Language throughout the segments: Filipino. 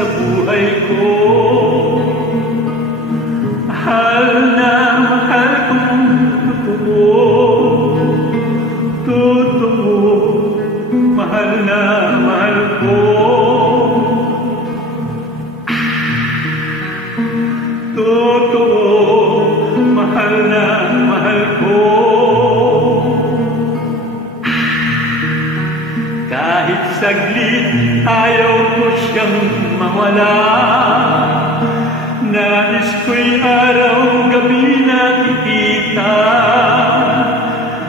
sa buhay ko. Mahal na mahal kong totoo, mahal na mahal ko. Totoo, mahal na mahal ko. Kahit saglit ayaw ko siyang mawala. Nais ko'y araw-gabi nakikita.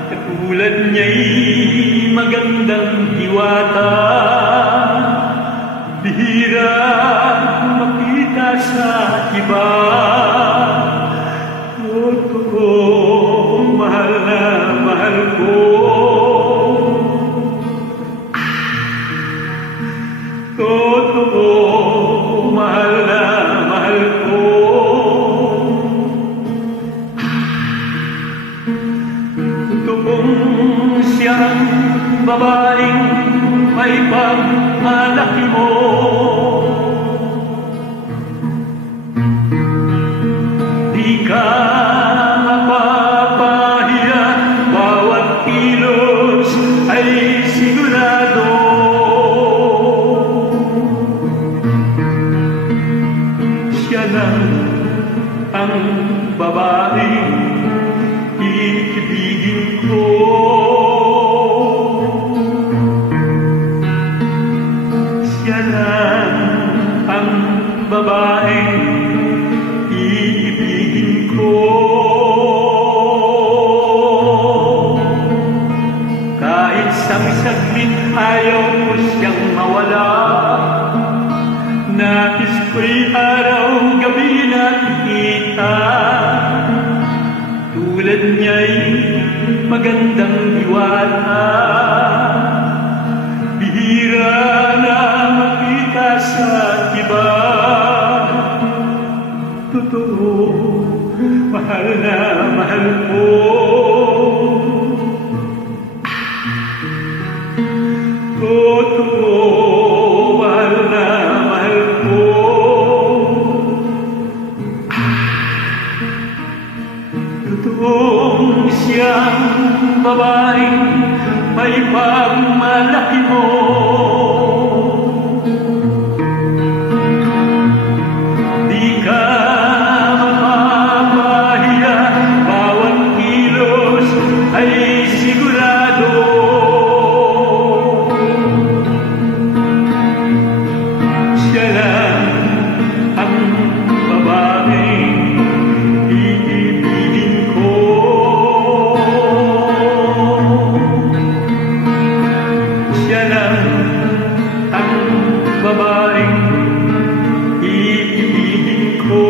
Katulad niya'y magandang diwata. Bihira makita sa iba. Totoo, mahal na mahal ko. Totoo, mahal na mahal ko. Totoong siyang babaeng may pagmalaki mo. Di ka mapapahiya, bawat kilos ay sigurado. Siya lang ang babaeng iibigin ko. Siya lang ang babaeng iibigin ko. Kahit saglit ayaw ko siyang mawala. Nais ko'y araw-gabi nakikita. Tulad niya'y magandang diwata. Bihira na makita sa iba. Totoo, mahal na mahal ko. Totoo, mahal na mahal ko. Totoong siyang babaeng may pagmalaki mo. Di ka mapapahiya, bawat kilos ay sigurado. Siya lang ang babaeng iibigin ko. Siya lang ang babaeng iibigin ko.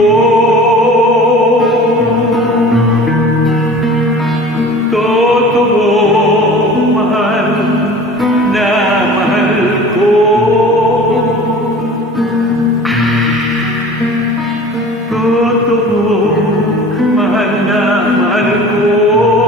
Totoo, mahal na mahal ko. Totoo, mahal na mahal ko.